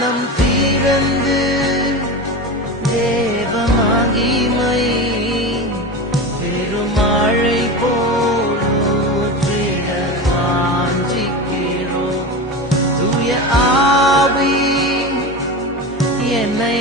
வானம் தீரந்து தேவ மகிமை பெருமழை போல் ஊற்றிட வாஞ்சிக்கிறோம். தூய ஆவி என்னை